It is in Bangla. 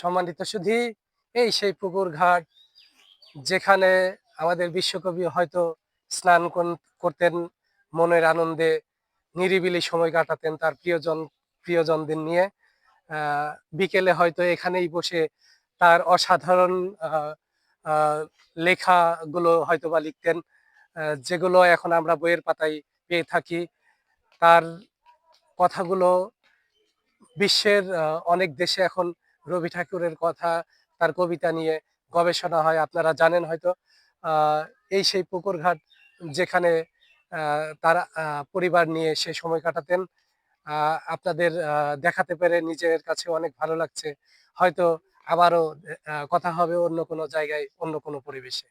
সম্মানিত সুধী, এই সেই পুকুর ঘাট যেখানে আমাদের বিশ্বকবি হয়তো স্নান করতেন, মনের আনন্দে নিরিবিলি সময় কাটাতেন তার প্রিয়জনদের নিয়ে। বিকেলে হয়তো এখানেই বসে তার অসাধারণ আহ, আহ, লেখাগুলো হয়তোবা লিখতেন, যেগুলো এখন আমরা বইয়ের পাতায় পেয়ে থাকি। তার কথাগুলো বিশ্বের অনেক দেশে এখন রবি ঠাকুরের কথা, তার কবিতা নিয়ে গবেষণা হয়, আপনারা জানেন হয়তো। আহ, এই সেই পুকুর ঘাট যেখানে তারা পরিবার নিয়ে সে সময় কাটাতেন। আপনাদের দেখাতে পেরে নিজের কাছে অনেক ভালো লাগছে। হয়তো আবারও কথা হবে অন্য কোনো জায়গায়, অন্য কোনো পরিবেশে।